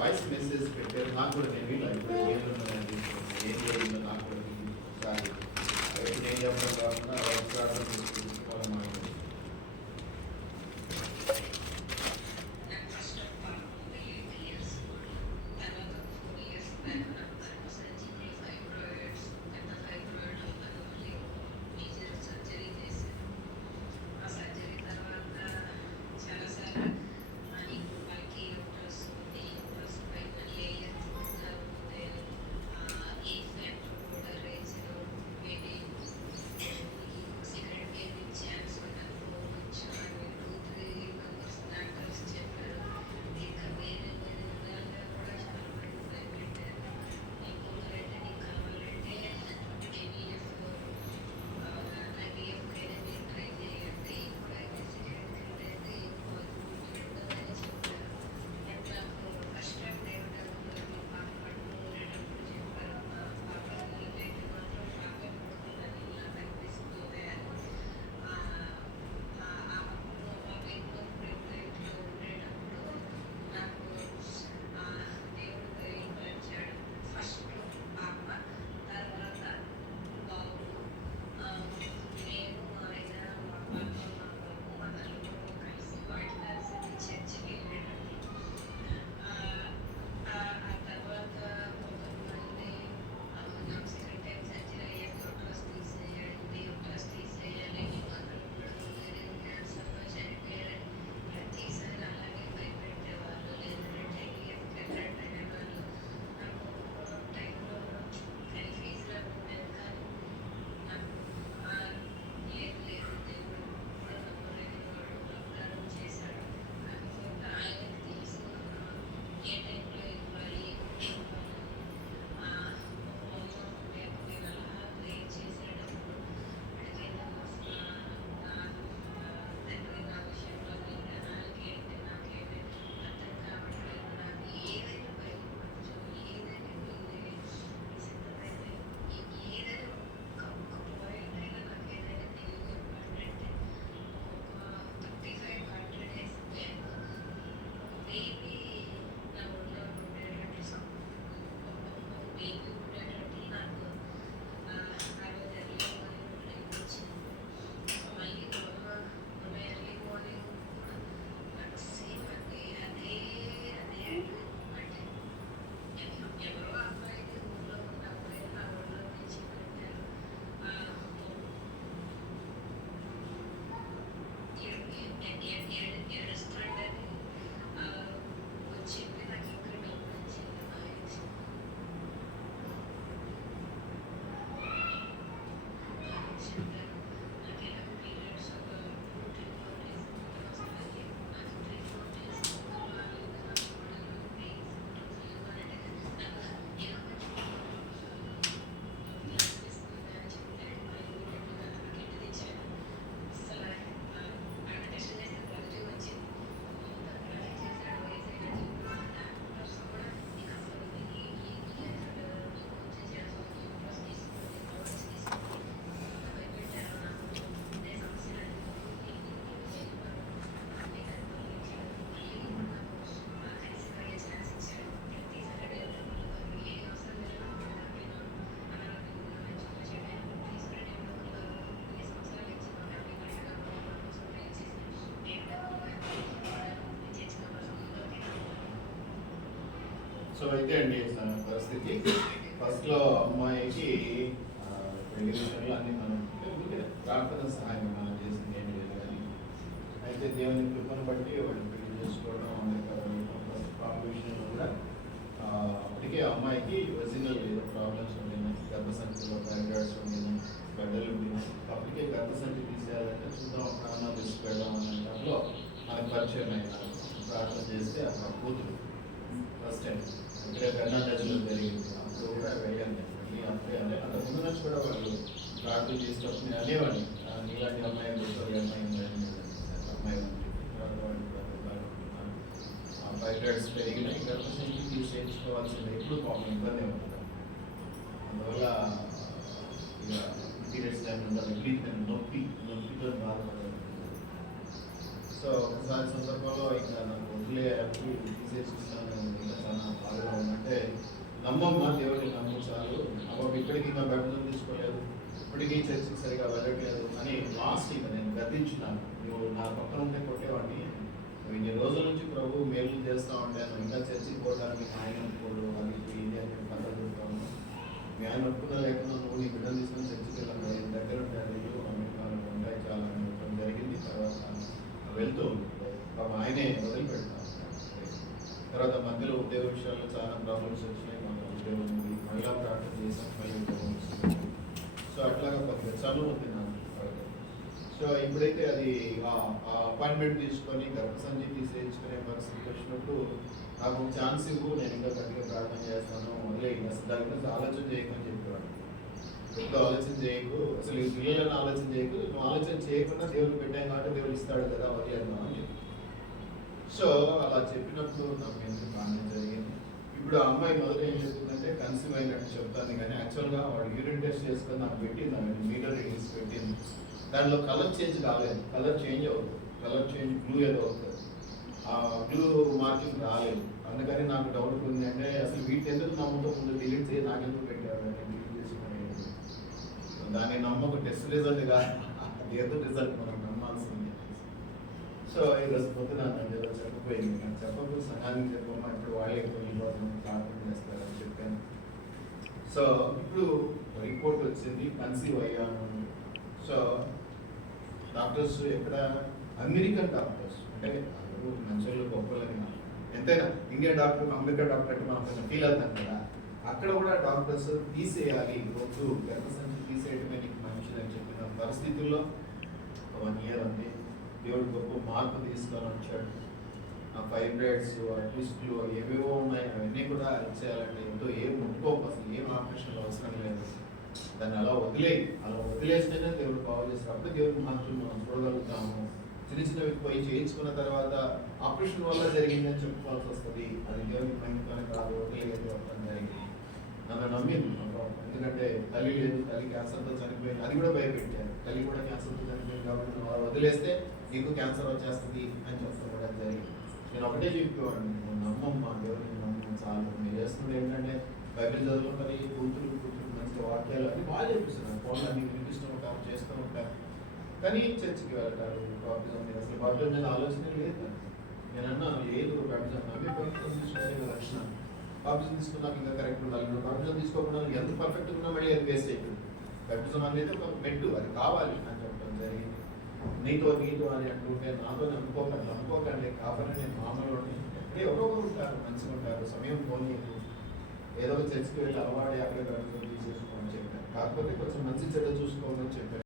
Voice message పెట్టారు నాకు కూడా. నేను వీళ్ళు ఇప్పుడు ఏం చేయాలో నాకు కూడా ఒకసారి నేను చెప్పడం కాకుండా ఒకసారి తీసుకోవాలి మాకు. సో అయితే అండి పరిస్థితి ఫస్ట్లో అమ్మాయికి పెళ్లి విషయంలో అన్ని మనం ప్రార్థన సహాయం మనం చేసింది ఏమి లేదు కానీ అయితే దేవుని కృపను బట్టి వాళ్ళు పెళ్లి చేసుకోవడం పాప విషయంలో కూడా అప్పటికే అమ్మాయికి ఒరిజినల్ ఏదో ప్రాబ్లమ్స్ ఉండేవి, గర్భసంచిలో ఫైబ్రాయిడ్స్ ఉండేవి, గడ్డలు ఉండేవి. అప్పటికే గర్భసంచి తీసేయాలంటే చూద్దాం ప్రాణాలు తీసుకెళ్దాం అనే దాంట్లో మనకు పరిచయం అయినా ప్రార్థన చేస్తే అక్కడ కూతురు ఫస్ట్ టైం ఇక్కడ కర్ణాటకలో జరిగింది. అప్పుడు కూడా వెళ్ళాను మళ్ళీ అప్పుడే అంటే అంత ముందు నుంచి కూడా వాళ్ళు ప్రార్థన చేసినప్పుడు నేను అనేవాడిని ఇలాంటి అమ్మాయి అమ్మాయి అమ్మాయి ఫైబ్రాయిడ్స్ పెరిగినాయి, గర్భసంచి తీసేయించుకోవాల్సింది ఎప్పుడు పాపం ఇబ్బంది ఉంటుంది. అందువల్ల ఇక పీరియడ్స్ టైం ఉండాలి, నొప్పితో బాధపడాలి. సో ఒకసారి సందర్భంలో ఇంకా నాకు వదిలే అప్పుడు తీసేసిస్తాను ఇంకా చాలా బాధగా ఉందంటే నమ్మమ్మ దేవుడిని నమ్ము చాలు అప్పుడు ఇప్పటికీ ఇంకా బ్యాప్టిజం తీసుకోలేదు ఇప్పటికీ చర్చికి సరిగా వెళ్ళట్లేదు అని లాస్ట్ ఇంకా నేను గద్దించినాను నువ్వు నా పక్కన ఉంటే కొట్టేవాడిని ఇన్ని రోజుల నుంచి ప్రభు మేలు చేస్తా ఉంటాను ఇంకా చర్చికి పోవడానికి ఆయన ఒప్పుకోడు అది ఇది అని నేను కథ చెప్తాను మీ ఆయన ఒప్పుకున్నా లేకుండా నువ్వు నీ బిడ్డలు తీసుకొని చర్చికి వెళ్ళాను నేను దగ్గర ఉంటాను ఇల్లు అమెరికాలో ఉంటాయి చాలా అని చెప్పడం జరిగింది తర్వాత వెళ్తూ ఉంది పాపం ఆయనే వదిలిపెడతాను తర్వాత మధ్యలో ఉద్యోగ విషయాల్లో చాలా ప్రాబ్లమ్స్ వచ్చినాయి మన ఉద్యోగం ఉంది మహిళా ప్రార్థన చేసాం మళ్ళీ ఉద్యోగం వస్తుంది సో అట్లాగా కొద్దిగా చనువు ఉంది నాకు సో ఇప్పుడైతే అది ఆ అపాయింట్మెంట్ తీసుకొని గర్భసంచి తీసేయించుకునే పరిస్థితి వచ్చినప్పుడు నాకు ఛాన్స్ ఇవ్వు నేను ఇంకా గట్టిగా ప్రార్థన చేస్తాను వదిలే అసలు దాని గురించి ఆలోచన చేయకని చెప్పేవాడు ఎప్పుడు ఆలోచన చేయకు అసలు ఈ పిల్లలను ఆలోచన చేయకు నువ్వు ఆలోచన చేయకుండా దేవుడు పెట్టాం కాబట్టి దేవుడు ఇస్తాడు కదా వదిలేద్దాం అని చెప్పి సో అలా చెప్పినప్పుడు నాకు ఎందుకు బాగానే జరిగింది ఇప్పుడు ఆ అమ్మాయి మొదట ఏం చెప్తుందంటే కన్సీవ్ అయినట్టు చెప్తాను కానీ యాక్చువల్గా వాడు యూరిన్ టెస్ట్ చేసుకొని నాకు పెట్టింది ఆమె మీటర్ రీడింగ్స్ పెట్టింది దాంట్లో కలర్ చేంజ్ కాలేదు కలర్ చేంజ్ అవుతుంది కలర్ చేంజ్ బ్లూ ఏదో అవుతుంది ఆ బ్లూ మార్కింగ్ రాలేదు అందుకని నాకు డౌట్ ఉంది అంటే అసలు వీటి ఎందుకు నమ్మకం ముందు డిలీట్ చేసి నాకు ఎందుకు పెట్టారు అని డిలీట్ చేసుకుని దాన్ని నమ్మక టెస్ట్ రిజల్ట్ కాదు ఏదో రిజల్ట్ మనం నమ్మాల్సింది సో ఈరోజు పొద్దున ఏదో చెప్పకపోయింది నాకు చెప్పకపోతే సంఘానికి చెప్పమ్మా ఇప్పుడు వాళ్ళే కొన్ని ప్రార్థన చేస్తారని చెప్పాను సో ఇప్పుడు రిపోర్ట్ వచ్చింది కన్సీవ్ అయ్యాను సో డాక్టర్స్ ఎక్కడ అమెరికన్ డాక్టర్స్ అంటే మంచోళ్ళు గొప్పలని ఎంతైనా ఇండియన్ డాక్టర్ అమెరికా డాక్టర్ అంటే మనం కొంచెం ఫీల్ అవుతాం కదా అక్కడ కూడా డాక్టర్స్ తీసేయాలి వద్దు గర్భసంచి తీసేయటమే నీకు మంచిదని చెప్పిన పరిస్థితుల్లో 1 year ఉంది దేవుడు గొప్ప మార్పు తీసుకొని వచ్చాడు ఆ ఫైబ్రాయిడ్స్ ఆ ట్విస్ట్లు ఏవేవో ఉన్నాయి అవన్నీ కూడా ఇచ్చేయాలంటే ఎంతో ఏం ముట్టుకోకు అసలు ఏం ఆపరేషన్లు అవసరం లేదు దాన్ని అలా వదిలేస్తేనే దేవుడు బాగు చేస్తారు అప్పుడు దేవుడు మార్పులు మనం చూడగలుగుతాము చిన్న చిన్నవి పోయి చేయించుకున్న తర్వాత ఆపరేషన్ వల్ల జరిగిందని చెప్పుకోవాల్సి వస్తుంది అది దేవుడికి మహిమతోనే కాదు వదిలేదు అర్థం జరిగింది నన్ను నమ్మింది ఎందుకంటే తల్లి లేదు తల్లి క్యాన్సర్తో చనిపోయింది అది కూడా భయపెట్టారు తల్లి కూడా క్యాన్సర్తో చనిపోయింది కాబట్టి నువ్వు వదిలేస్తే నీకు క్యాన్సర్ వచ్చేస్తుంది అని చెప్పడం కూడా జరిగింది నేను ఒకటే చెప్పేవాడిని నువ్వు నమ్మమ్మా దేవుడిని నమ్మం చాలు మీరు చేస్తుంది ఏంటంటే బైబిల్ చదువుకుంటారు ఈ కూతురు మంచి వాక్యాలు అన్ని బాగా చెప్పిస్తున్నారు ఫోన్లు అన్ని వినిపిస్తూ ఉంటారు చేస్తూ ఉంటారు కానీ చర్చికి వెళ్తారు బాప్టిజం మీద అసలు బాప్టిజం మీద ఆలోచన లేదు నేను అన్నాను లేదు బాప్టిజం నమ్మే బాప్టిజం తీసుకునే రక్షణ బాప్టిజం తీసుకున్నాక ఇంకా కరెక్ట్ ఉండాలి నువ్వు బాప్టిజం తీసుకోకుండా ఎంత పర్ఫెక్ట్ ఉన్నా మళ్ళీ అది వేస్ట్ అయిపోయింది బాప్టిజం అనేది ఒక మెట్టు అది కావాలి అని చెప్పడం జరిగింది నీతో అని అంటుంటే నాతో నమ్ముకోకండి కావాలని నేను మామూలు ఎక్కడే ఎవరొకరు ఉంటారు మంచిగా ఉంటారు సమయం పోనీ ఏదో ఒక చర్చికి వెళ్ళి అలవాటు అక్కడ తీసేసుకోమని చెప్పాను కాకపోతే కొంచెం మంచి చెడ్డ చూసుకోమని చెప్పాను